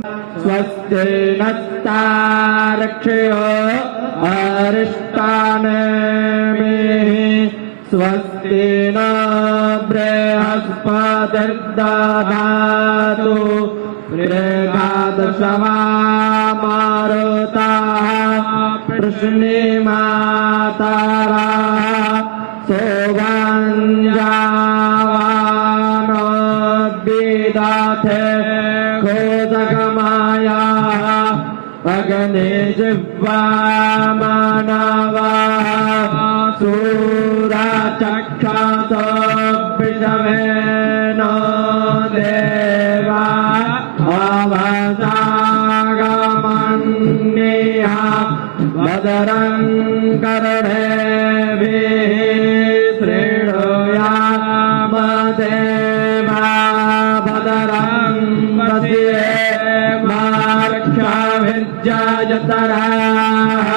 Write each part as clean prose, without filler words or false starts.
स्वस्ति नस्तारक्षयो अरिष्टानेमिः स्वस्ति न बृहस्पतिर्दधातु मृगादशमामरुताः पृश्निमातराः सोभञ्जावानोद्भिदाथे खोजगमायाः अग्ने जिह्वामनवः सूरचक्षसो विषमेनो देवा अवसागमन्यः भद्रं कर्णेभिः श्रेणुयामदेवा भद्रं वसेमार्क्षाभिर्जयतराः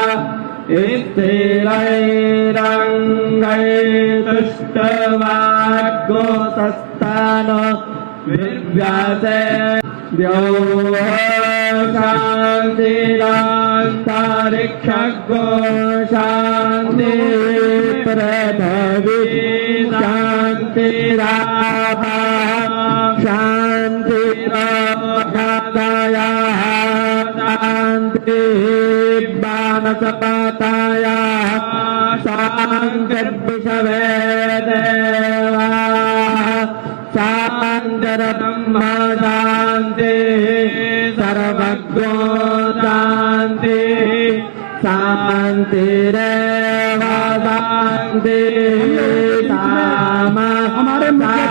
स्थिरैरङ्गैतुष्टवाग्गोतस्तानो विव्यासे शान्तिरान्तरिक्षगो शान्ति पृथिवी शान्तिरापः शान्तिरोषधयः शान्तिः बाणसपतयः शान्तिर्विषवे देवाः शान्तिर्ब्रह्म शान्तिः सर्वज्ञो शान्तिः शान्तिरेव शान्तिः हमारे मुख्य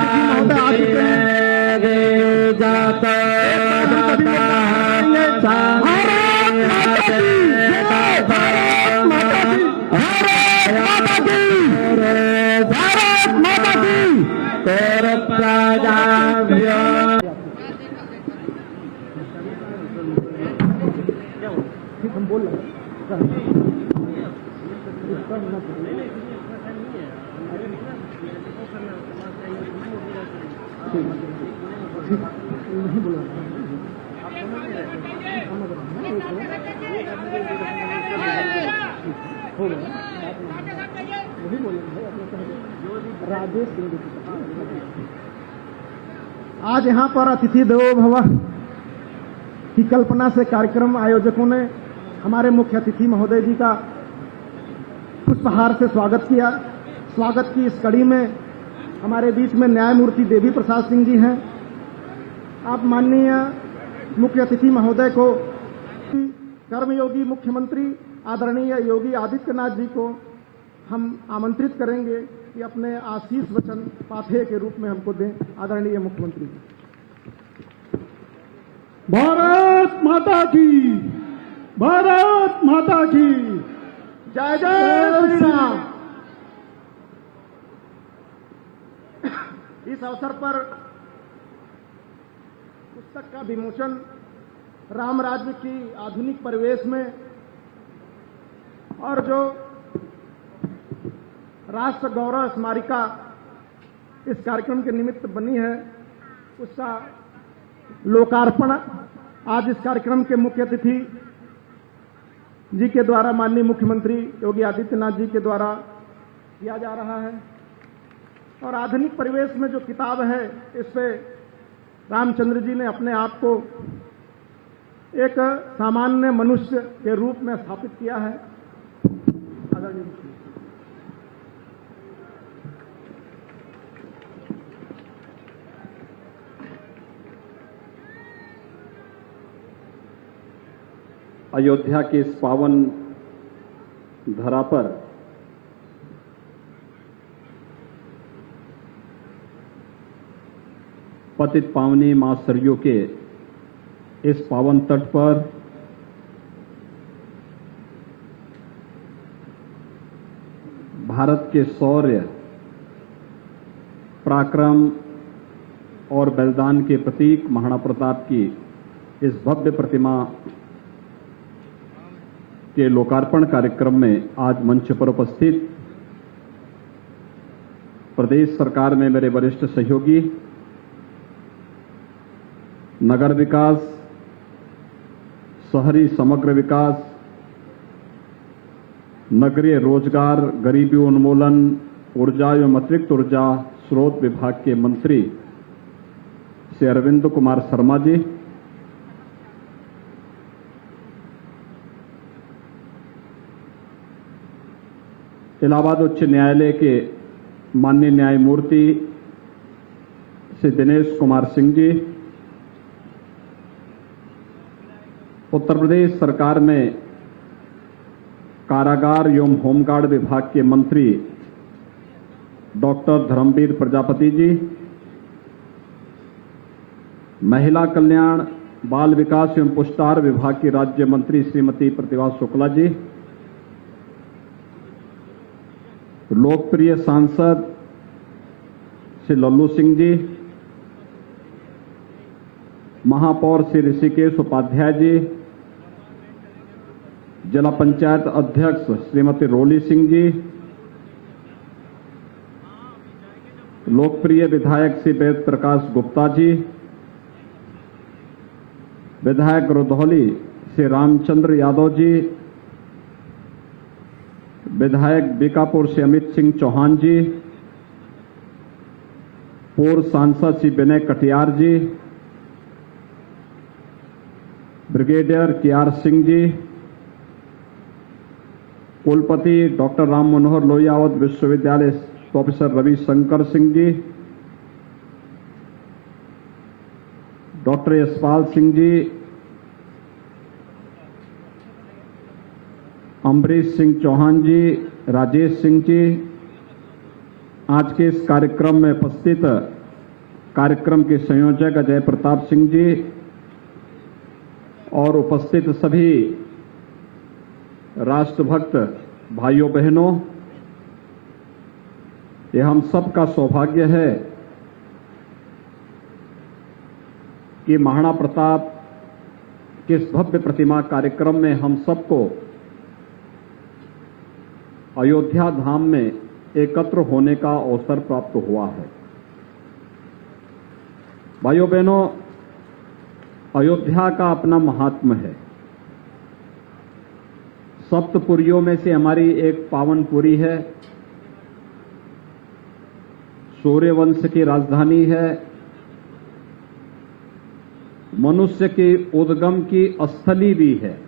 आज यहाँ पर अतिथि देवो भव की कल्पना से कार्यक्रम आयोजकों ने हमारे मुख्य अतिथि महोदय जी का पुष्पहार से स्वागत किया। स्वागत की इस कड़ी में हमारे बीच में न्यायमूर्ति देवी प्रसाद सिंह जी हैं। आप माननीय मुख्य अतिथि महोदय को कर्मयोगी मुख्यमंत्री आदरणीय योगी आदित्यनाथ जी को हम आमंत्रित करेंगे कि अपने आशीष वचन पाथेय के रूप में हमको दें। आदरणीय मुख्यमंत्री जी। भारत माता की, भारत माता की जय जय श्री राम। इस अवसर पर पुस्तक का विमोचन राम राज्य की आधुनिक परिवेश में और जो राष्ट्र गौरव स्मारिका इस कार्यक्रम के निमित्त बनी है उसका लोकार्पण आज इस कार्यक्रम के मुख्य अतिथि जी के द्वारा माननीय मुख्यमंत्री योगी आदित्यनाथ जी के द्वारा किया जा रहा है। और आधुनिक परिवेश में जो किताब है इस पे रामचंद्र जी ने अपने आप को एक सामान्य मनुष्य के रूप में स्थापित किया है। अयोध्या के इस पावन धरा पर पतित पावनी मां सरयू के इस पावन तट पर भारत के शौर्य, पराक्रम और बलिदान के प्रतीक महाराणा प्रताप की इस भव्य प्रतिमा के लोकार्पण कार्यक्रम में आज मंच पर उपस्थित प्रदेश सरकार में मेरे वरिष्ठ सहयोगी, नगर विकास शहरी समग्र विकास, नगरीय रोजगार, गरीबी उन्मूलन, ऊर्जा एवं अतिरिक्त ऊर्जा स्रोत विभाग के मंत्री श्री अरविंद कुमार शर्मा जी, इलाहाबाद उच्च न्यायालय के माननीय न्यायमूर्ति श्री दिनेश कुमार सिंह जी, उत्तर प्रदेश सरकार में कारागार एवं होमगार्ड विभाग के मंत्री डॉक्टर धर्मवीर प्रजापति जी, महिला कल्याण, बाल विकास एवं पुष्टाहार विभाग की राज्य मंत्री श्रीमती प्रतिभा शुक्ला जी, लोकप्रिय सांसद श्री लल्लू सिंह जी, महापौर श्री ऋषिकेश उपाध्याय जी, जिला पंचायत अध्यक्ष श्रीमती रोली सिंह जी, लोकप्रिय विधायक श्री वेद प्रकाश गुप्ता जी, विधायक रुधौली श्री रामचंद्र यादव जी, विधायक बीकापुर से अमित सिंह चौहान जी, पूर्व सांसद श्री विनय कटियार जी, ब्रिगेडियर केआर सिंह जी, कुलपति डॉक्टर राम मनोहर लोहिया विश्वविद्यालय प्रोफेसर रविशंकर सिंह जी, डॉक्टर यशपाल सिंह जी, अम्बरीश सिंह चौहान जी, राजेश सिंह जी, आज के इस कार्यक्रम में उपस्थित कार्यक्रम के संयोजक अजय प्रताप सिंह जी और उपस्थित सभी राष्ट्रभक्त भाइयों बहनों, ये हम सबका सौभाग्य है कि महाराणा प्रताप के इस भव्य प्रतिमा कार्यक्रम में हम सबको अयोध्या धाम में एकत्र होने का अवसर प्राप्त हुआ है। भाइयों बहनों, अयोध्या का अपना महात्म्य है। सप्तपुरियों में से हमारी एक पावनपुरी है, सूर्यवंश की राजधानी है, मनुष्य के उद्गम की स्थली भी है।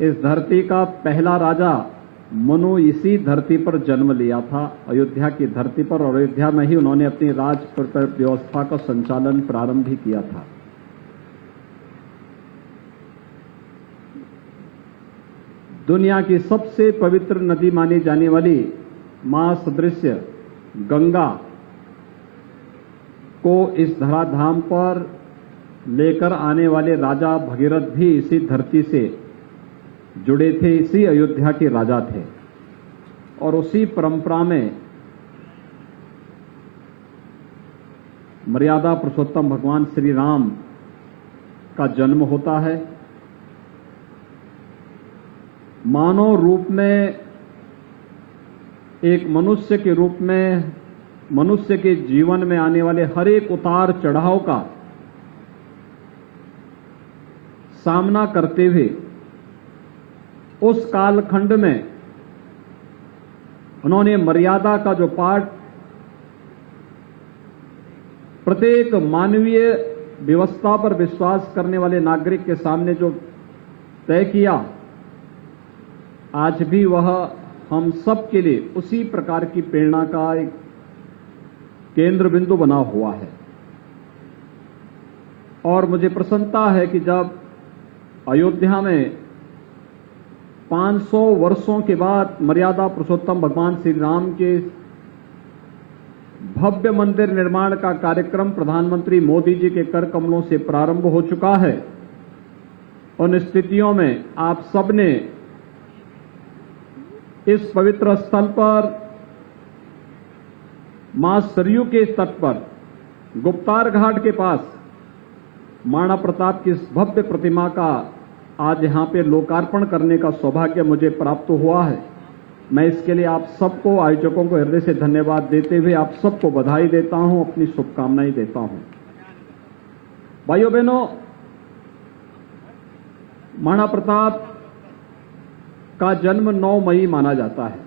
इस धरती का पहला राजा मनु इसी धरती पर जन्म लिया था, अयोध्या की धरती पर, और अयोध्या में ही उन्होंने अपनी राज व्यवस्था का संचालन प्रारंभ भी किया था। दुनिया की सबसे पवित्र नदी मानी जाने वाली मां सदृश गंगा को इस धराधाम पर लेकर आने वाले राजा भगीरथ भी इसी धरती से जुड़े थे, इसी अयोध्या के राजा थे। और उसी परंपरा में मर्यादा पुरुषोत्तम भगवान श्री राम का जन्म होता है। मानव रूप में, एक मनुष्य के रूप में, मनुष्य के जीवन में आने वाले हर एक उतार चढ़ाव का सामना करते हुए उस कालखंड में उन्होंने मर्यादा का जो पाठ प्रत्येक मानवीय व्यवस्था पर विश्वास करने वाले नागरिक के सामने जो तय किया, आज भी वह हम सब के लिए उसी प्रकार की प्रेरणा का एक केंद्र बिंदु बना हुआ है। और मुझे प्रसन्नता है कि जब अयोध्या में 500 वर्षों के बाद मर्यादा पुरुषोत्तम भगवान श्री राम के भव्य मंदिर निर्माण का कार्यक्रम प्रधानमंत्री मोदी जी के कर कमलों से प्रारंभ हो चुका है। उन स्थितियों में आप सबने इस पवित्र स्थल पर, मां सरयू के तट पर, गुप्तार घाट के पास महाराणा प्रताप की इस भव्य प्रतिमा का आज यहां पे लोकार्पण करने का सौभाग्य मुझे प्राप्त हुआ है। मैं इसके लिए आप सबको, आयोजकों को हृदय से धन्यवाद देते हुए आप सबको बधाई देता हूं, अपनी शुभकामनाएं देता हूं। भाइयों बहनों, महाराणा प्रताप का जन्म 9 मई माना जाता है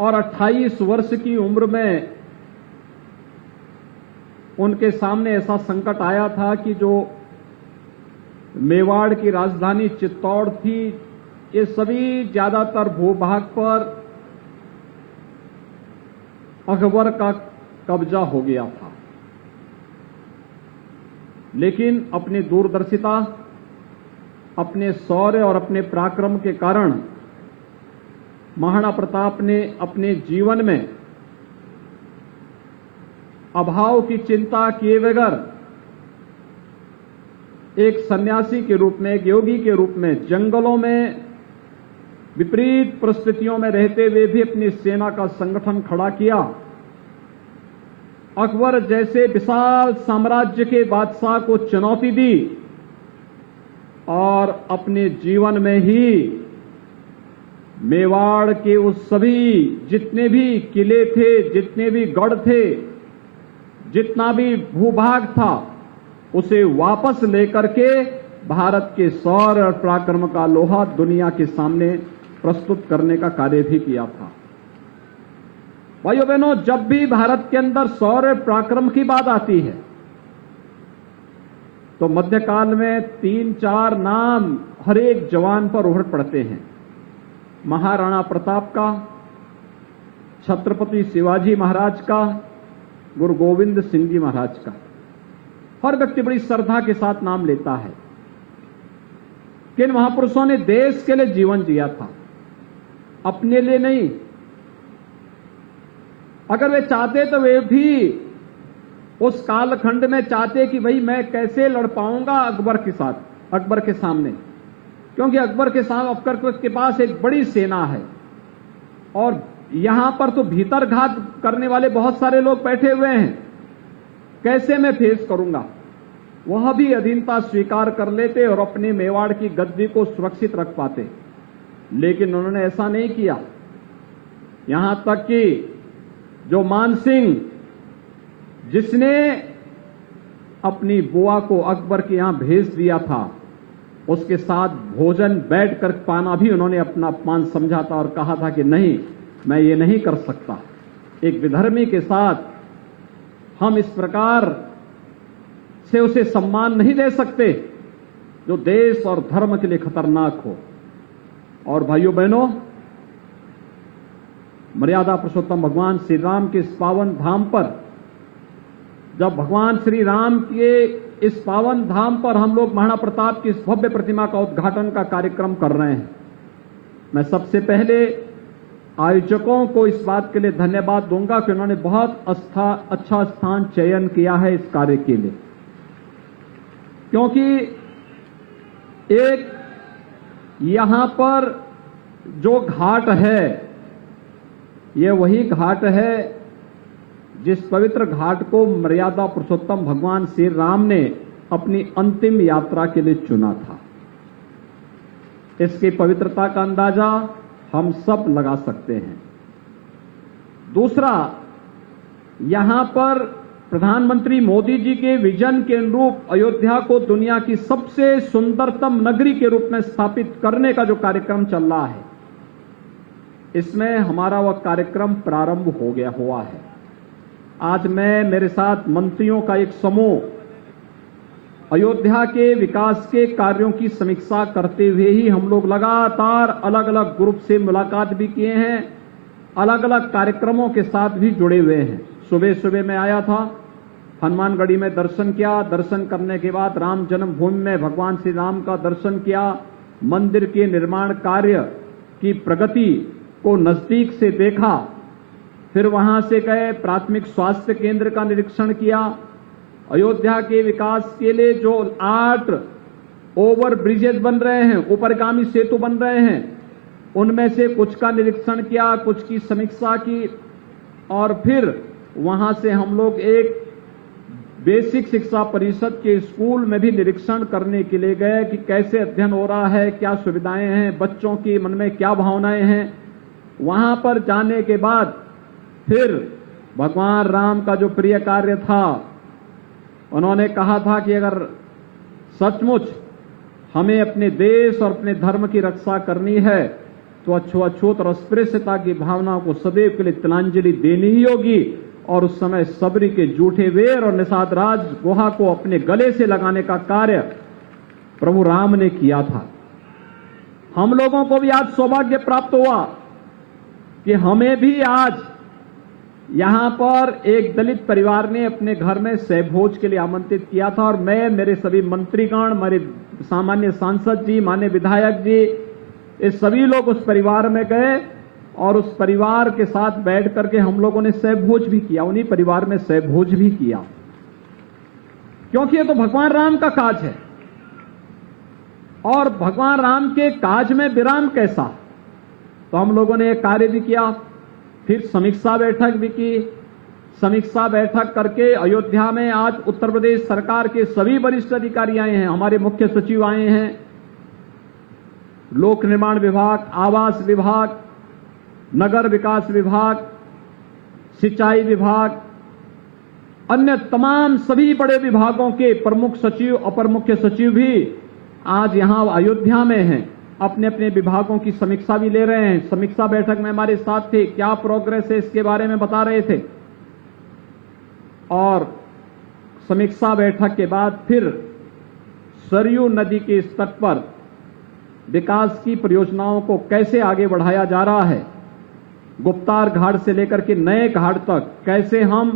और 28 वर्ष की उम्र में उनके सामने ऐसा संकट आया था कि जो मेवाड़ की राजधानी चित्तौड़ थी, ये सभी ज्यादातर भूभाग पर अकबर का कब्जा हो गया था। लेकिन अपनी दूरदर्शिता, अपने शौर्य और अपने पराक्रम के कारण महाराणा प्रताप ने अपने जीवन में अभाव की चिंता किए बगैर एक सन्यासी के रूप में, एक योगी के रूप में जंगलों में विपरीत परिस्थितियों में रहते हुए भी अपनी सेना का संगठन खड़ा किया। अकबर जैसे विशाल साम्राज्य के बादशाह को चुनौती दी और अपने जीवन में ही मेवाड़ के उस सभी जितने भी किले थे, जितने भी गढ़ थे, जितना भी भूभाग था, उसे वापस लेकर के भारत के शौर्य और पराक्रम का लोहा दुनिया के सामने प्रस्तुत करने का कार्य भी किया था। भाइयों बहनों, जब भी भारत के अंदर शौर्य पराक्रम की बात आती है तो मध्यकाल में 3-4 नाम हर एक जवान पर उभर पड़ते हैं। महाराणा प्रताप का, छत्रपति शिवाजी महाराज का, गुरु गोविंद सिंह जी महाराज का। हर व्यक्ति बड़ी श्रद्धा के साथ नाम लेता है कि इन महापुरुषों ने देश के लिए जीवन जिया था, अपने लिए नहीं। अगर वे चाहते तो वे भी उस कालखंड में चाहते कि भाई मैं कैसे लड़ पाऊंगा अकबर के साथ, अकबर के सामने, क्योंकि अकबर के पास एक बड़ी सेना है और यहां पर तो भीतर घात करने वाले बहुत सारे लोग बैठे हुए हैं, कैसे मैं फेस करूंगा। वह भी अधीनता स्वीकार कर लेते और अपने मेवाड़ की गद्दी को सुरक्षित रख पाते, लेकिन उन्होंने ऐसा नहीं किया। यहां तक कि जो मानसिंह, जिसने अपनी बुआ को अकबर के यहां भेज दिया था, उसके साथ भोजन बैठकर पाना भी उन्होंने अपना अपमान समझा था और कहा था कि नहीं, मैं ये नहीं कर सकता। एक विधर्मी के साथ हम इस प्रकार से उसे सम्मान नहीं दे सकते जो देश और धर्म के लिए खतरनाक हो। और भाइयों बहनों, मर्यादा पुरुषोत्तम भगवान श्री राम के इस पावन धाम पर, जब भगवान श्री राम के इस पावन धाम पर हम लोग महाराणा प्रताप की इस भव्य प्रतिमा का उद्घाटन का कार्यक्रम कर रहे हैं, मैं सबसे पहले आयोजकों को इस बात के लिए धन्यवाद दूंगा कि उन्होंने बहुत अच्छा स्थान चयन किया है इस कार्य के लिए, क्योंकि एक यहां पर जो घाट है, यह वही घाट है जिस पवित्र घाट को मर्यादा पुरुषोत्तम भगवान श्री राम ने अपनी अंतिम यात्रा के लिए चुना था। इसकी पवित्रता का अंदाजा हम सब लगा सकते हैं। दूसरा, यहां पर प्रधानमंत्री मोदी जी के विजन के अनुरूप अयोध्या को दुनिया की सबसे सुंदरतम नगरी के रूप में स्थापित करने का जो कार्यक्रम चल रहा है, इसमें हमारा वह कार्यक्रम प्रारंभ हो गया हुआ है। आज मैं, मेरे साथ मंत्रियों का एक समूह अयोध्या के विकास के कार्यों की समीक्षा करते हुए ही हम लोग लगातार अलग अलग ग्रुप से मुलाकात भी किए हैं, अलग अलग कार्यक्रमों के साथ भी जुड़े हुए हैं। सुबह सुबह मैं आया था, हनुमानगढ़ी में दर्शन किया, दर्शन करने के बाद राम जन्मभूमि में भगवान श्री राम का दर्शन किया, मंदिर के निर्माण कार्य की प्रगति को नजदीक से देखा, फिर वहां से गए प्राथमिक स्वास्थ्य केंद्र का निरीक्षण किया, अयोध्या के विकास के लिए जो 8 ओवर ब्रिजेज बन रहे हैं, ऊपरगामी सेतु बन रहे हैं, उनमें से कुछ का निरीक्षण किया, कुछ की समीक्षा की, और फिर वहां से हम लोग एक बेसिक शिक्षा परिषद के स्कूल में भी निरीक्षण करने के लिए गए कि कैसे अध्ययन हो रहा है, क्या सुविधाएं हैं, बच्चों की मन में क्या भावनाएं हैं। वहां पर जाने के बाद फिर भगवान राम का जो प्रिय कार्य था, उन्होंने कहा था कि अगर सचमुच हमें अपने देश और अपने धर्म की रक्षा करनी है तो अछूत और अस्पृश्यता की भावना को सदैव के लिए तिलांजलि देनी ही होगी। और उस समय सबरी के जूठे वेर और निषाद राज गुहा को अपने गले से लगाने का कार्य प्रभु राम ने किया था। हम लोगों को भी आज सौभाग्य प्राप्त हुआ कि हमें भी आज यहां पर एक दलित परिवार ने अपने घर में सहभोज के लिए आमंत्रित किया था और मैं, मेरे सभी मंत्रीगण, हमारे सामान्य सांसद जी, माननीय विधायक जी, ये सभी लोग उस परिवार में गए और उस परिवार के साथ बैठ करके हम लोगों ने सहभोज भी किया, उन्हीं परिवार में सहभोज भी किया, क्योंकि ये तो भगवान राम का काज है। और भगवान राम के काज में विराम कैसा, तो हम लोगों ने एक कार्य भी किया। फिर समीक्षा बैठक भी की। समीक्षा बैठक करके अयोध्या में आज उत्तर प्रदेश सरकार के सभी वरिष्ठ अधिकारी आए हैं, हमारे मुख्य सचिव आए हैं, लोक निर्माण विभाग, आवास विभाग, नगर विकास विभाग, सिंचाई विभाग, अन्य तमाम सभी बड़े विभागों के प्रमुख सचिव, अपर मुख्य सचिव भी आज यहां अयोध्या में हैं, अपने अपने विभागों की समीक्षा भी ले रहे हैं। समीक्षा बैठक में हमारे साथ थे, क्या प्रोग्रेस है इसके बारे में बता रहे थे। और समीक्षा बैठक के बाद फिर सरयू नदी के इस तट पर विकास की परियोजनाओं को कैसे आगे बढ़ाया जा रहा है, गुप्तार घाट से लेकर के नए घाट तक कैसे हम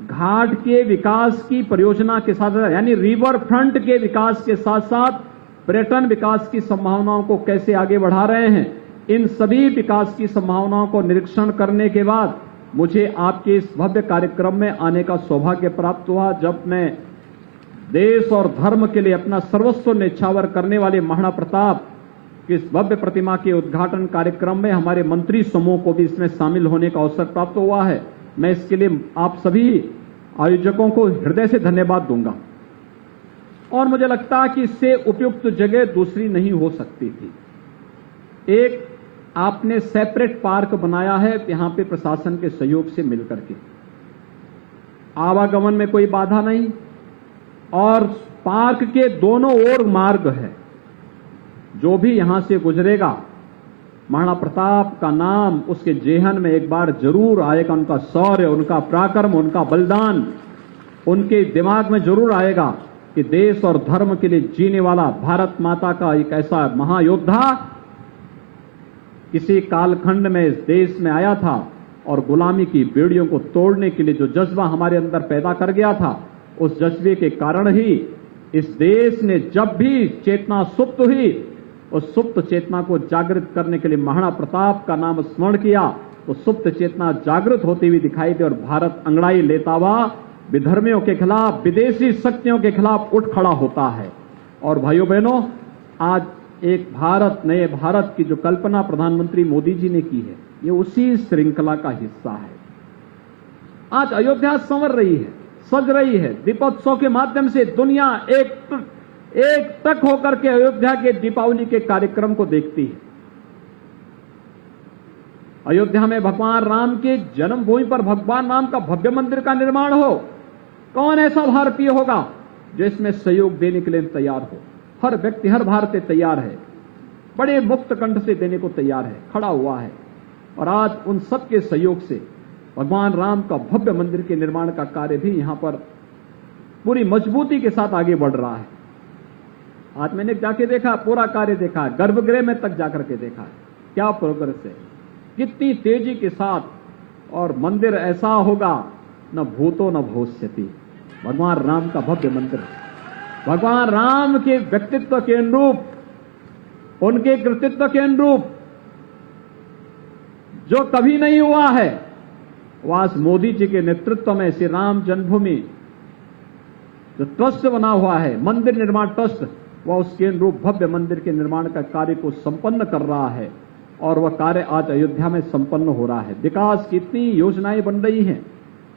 घाट के विकास की परियोजना के साथ, यानी रिवर फ्रंट के विकास के साथ साथ पर्यटन विकास की संभावनाओं को कैसे आगे बढ़ा रहे हैं। इन सभी विकास की संभावनाओं को निरीक्षण करने के बाद मुझे आपके इस भव्य कार्यक्रम में आने का सौभाग्य प्राप्त हुआ, जब मैं देश और धर्म के लिए अपना सर्वस्व न्यौछावर करने वाले महाराणा प्रताप की इस भव्य प्रतिमा के उद्घाटन कार्यक्रम में हमारे मंत्री समूह को भी इसमें शामिल होने का अवसर प्राप्त हुआ है। मैं इसके लिए आप सभी आयोजकों को हृदय से धन्यवाद दूंगा और मुझे लगता है कि इससे उपयुक्त जगह दूसरी नहीं हो सकती थी। एक आपने सेपरेट पार्क बनाया है, यहां पे प्रशासन के सहयोग से मिलकर के, आवागमन में कोई बाधा नहीं और पार्क के दोनों ओर मार्ग है। जो भी यहां से गुजरेगा महाराणा प्रताप का नाम उसके जेहन में एक बार जरूर आएगा, उनका शौर्य, उनका पराक्रम, उनका बलिदान उनके दिमाग में जरूर आएगा कि देश और धर्म के लिए जीने वाला भारत माता का एक ऐसा महायोद्धा किसी कालखंड में इस देश में आया था और गुलामी की बेड़ियों को तोड़ने के लिए जो जज्बा हमारे अंदर पैदा कर गया था, उस जज्बे के कारण ही इस देश ने जब भी चेतना सुप्त हुई, उस सुप्त चेतना को जागृत करने के लिए महाराणा प्रताप का नाम स्मरण किया, तो सुप्त चेतना जागृत होती हुई दिखाई दी और भारत अंगड़ाई लेता हुआ विधर्मियों के खिलाफ, विदेशी शक्तियों के खिलाफ उठ खड़ा होता है। और भाइयों बहनों, आज एक भारत, नए भारत की जो कल्पना प्रधानमंत्री मोदी जी ने की है, ये उसी श्रृंखला का हिस्सा है। आज अयोध्या संवर रही है, सज रही है। दीपोत्सव के माध्यम से दुनिया एक टक होकर के अयोध्या के दीपावली के कार्यक्रम को देखती है। अयोध्या में भगवान राम के जन्मभूमि पर भगवान राम का भव्य मंदिर का निर्माण हो, कौन ऐसा भारतीय होगा जो इसमें सहयोग देने के लिए तैयार हो। हर व्यक्ति, हर भारतीय तैयार है, बड़े मुक्त कंठ से देने को तैयार है, खड़ा हुआ है। और आज उन सबके सहयोग से भगवान राम का भव्य मंदिर के निर्माण का कार्य भी यहां पर पूरी मजबूती के साथ आगे बढ़ रहा है। आज मैंने जाके देखा, पूरा कार्य देखा, गर्भगृह में तक जाकर के देखा, क्या प्रोग्रेस है, कितनी तेजी के साथ। और मंदिर ऐसा होगा न भूतो न भविष्यति, भगवान राम का भव्य मंदिर, भगवान राम के व्यक्तित्व के अनुरूप, उनके कृतित्व के अनुरूप जो कभी नहीं हुआ है, वो आज मोदी जी के नेतृत्व में श्री राम जन्मभूमि जो ट्रस्ट बना हुआ है, मंदिर निर्माण ट्रस्ट, वह उसके अनुरूप भव्य मंदिर के निर्माण का कार्य को संपन्न कर रहा है। और वह कार्य आज अयोध्या में संपन्न हो रहा है। विकास की इतनी योजनाएं बन रही हैं,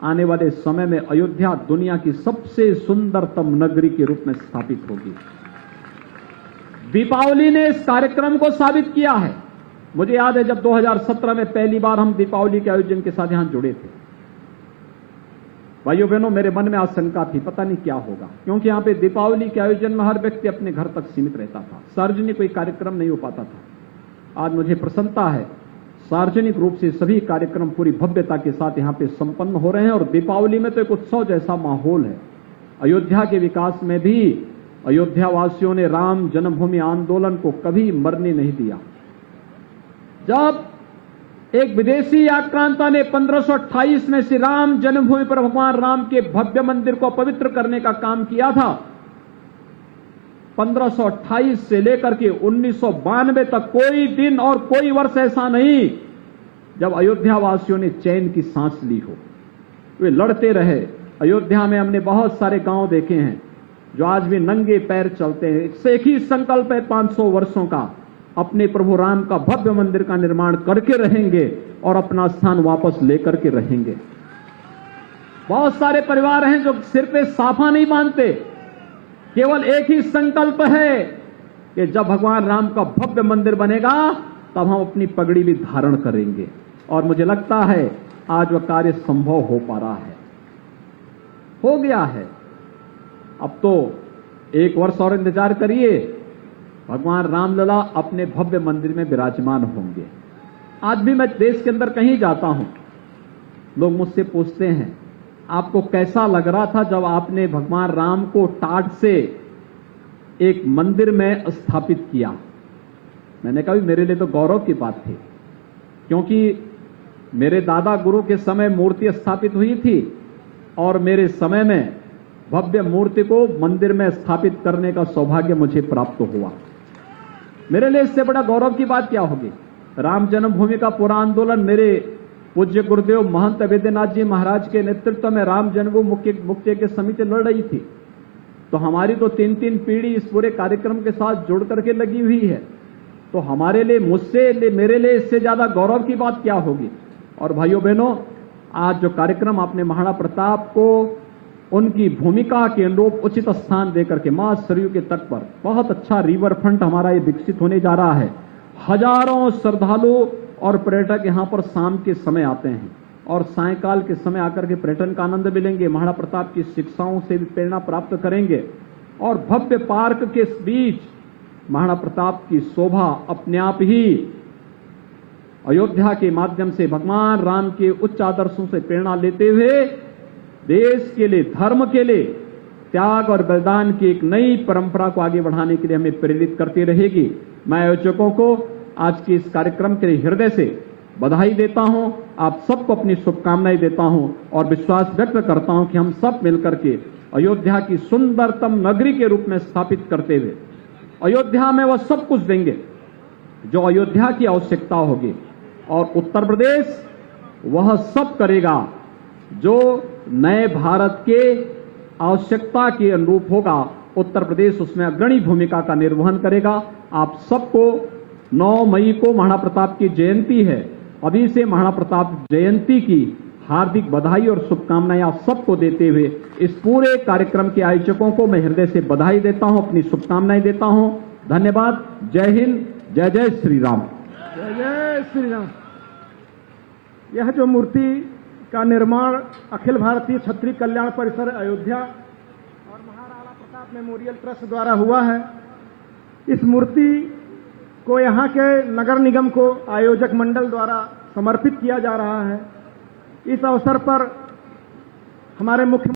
आने वाले समय में अयोध्या दुनिया की सबसे सुंदरतम नगरी के रूप में स्थापित होगी। दीपावली ने इस कार्यक्रम को साबित किया है। मुझे याद है जब 2017 में पहली बार हम दीपावली के आयोजन के साथ यहां जुड़े थे, भाइयों बहनों, मेरे मन में आशंका थी, पता नहीं क्या होगा, क्योंकि यहाँ पे दीपावली के आयोजन में हर व्यक्ति अपने घर तक सीमित रहता था, सार्वजनिक कोई कार्यक्रम नहीं हो पाता था। आज मुझे प्रसन्नता है, सार्वजनिक रूप से सभी कार्यक्रम पूरी भव्यता के साथ यहाँ पे संपन्न हो रहे हैं और दीपावली में तो एक उत्सव जैसा माहौल है। अयोध्या के विकास में भी अयोध्या वासियों ने राम जन्मभूमि आंदोलन को कभी मरने नहीं दिया। जब एक विदेशी आक्रांता ने 1528 में श्री राम जन्मभूमि पर भगवान राम के भव्य मंदिर को पवित्र करने का काम किया था, 1528 से लेकर के 1992 तक कोई दिन और कोई वर्ष ऐसा नहीं जब अयोध्या वासियों ने चैन की सांस ली हो। वे लड़ते रहे। अयोध्या में हमने बहुत सारे गांव देखे हैं जो आज भी नंगे पैर चलते हैं। एक ही संकल्प है 500 वर्षों का, अपने प्रभु राम का भव्य मंदिर का निर्माण करके रहेंगे और अपना स्थान वापस लेकर के रहेंगे। बहुत सारे परिवार हैं जो सिर पे साफा नहीं बांधते, केवल एक ही संकल्प है कि जब भगवान राम का भव्य मंदिर बनेगा तब हम अपनी पगड़ी भी धारण करेंगे। और मुझे लगता है आज वह कार्य संभव हो पा रहा है, हो गया है। अब तो एक वर्ष और इंतजार करिए, भगवान रामलला अपने भव्य मंदिर में विराजमान होंगे। आज भी मैं देश के अंदर कहीं जाता हूं, लोग मुझसे पूछते हैं आपको कैसा लग रहा था जब आपने भगवान राम को टाट से एक मंदिर में स्थापित किया। मैंने कहा मेरे लिए तो गौरव की बात थी, क्योंकि मेरे दादा गुरु के समय मूर्ति स्थापित हुई थी और मेरे समय में भव्य मूर्ति को मंदिर में स्थापित करने का सौभाग्य मुझे प्राप्त हुआ। मेरे लिए इससे बड़ा गौरव की बात क्या होगी। राम जन्मभूमि का पूरा आंदोलन मेरे पूज्य गुरुदेव महंत अवैधनाथ जी महाराज के नेतृत्व में राम जन्मभूमि मुक्ति के समिति लड़ रही थी, तो हमारी तो 3-3 पीढ़ी इस पूरे कार्यक्रम के साथ जुड़ करके लगी हुई है। तो हमारे लिए, मेरे लिए इससे ज्यादा गौरव की बात क्या होगी। और भाइयों बहनों, आज जो कार्यक्रम आपने महाराणा प्रताप को उनकी भूमिका के अनुरूप उचित स्थान देकर के मां सरयू के तट पर बहुत अच्छा रिवर फ्रंट हमारा ये विकसित होने जा रहा है। हजारों श्रद्धालु और पर्यटक यहां पर शाम के समय आते हैं और सायंकाल के समय आकर के पर्यटन का आनंद मिलेंगे, महाराणा प्रताप की शिक्षाओं से भी प्रेरणा प्राप्त करेंगे और भव्य पार्क के बीच महाराणा प्रताप की शोभा अपने आप ही अयोध्या के माध्यम से भगवान राम के उच्च आदर्शों से प्रेरणा लेते हुए देश के लिए, धर्म के लिए त्याग और बलिदान की एक नई परंपरा को आगे बढ़ाने के लिए हमें प्रेरित करती रहेगी। मैं आयोजकों को आज के इस कार्यक्रम के लिए हृदय से बधाई देता हूं, आप सबको अपनी शुभकामनाएं देता हूं और विश्वास व्यक्त करता हूं कि हम सब मिलकर के अयोध्या की सुंदरतम नगरी के रूप में स्थापित करते हुए अयोध्या में वह सब कुछ देंगे जो अयोध्या की आवश्यकता होगी और उत्तर प्रदेश वह सब करेगा जो नए भारत के आवश्यकता के अनुरूप होगा। उत्तर प्रदेश उसमें अग्रणी भूमिका का निर्वहन करेगा। आप सबको 9 मई को महाराणा प्रताप की जयंती है, अभी से महाराणा प्रताप जयंती की हार्दिक बधाई और शुभकामनाएं आप सबको देते हुए इस पूरे कार्यक्रम के आयोजकों को मैं हृदय से बधाई देता हूं, अपनी शुभकामनाएं देता हूं। धन्यवाद। जय हिंद, जय जय श्री राम। जय जय श्री राम। यह जो मूर्ति का निर्माण अखिल भारतीय क्षत्रिय कल्याण परिषद अयोध्या और महाराणा प्रताप मेमोरियल ट्रस्ट द्वारा हुआ है, इस मूर्ति को यहाँ के नगर निगम को आयोजक मंडल द्वारा समर्पित किया जा रहा है। इस अवसर पर हमारे मुख्य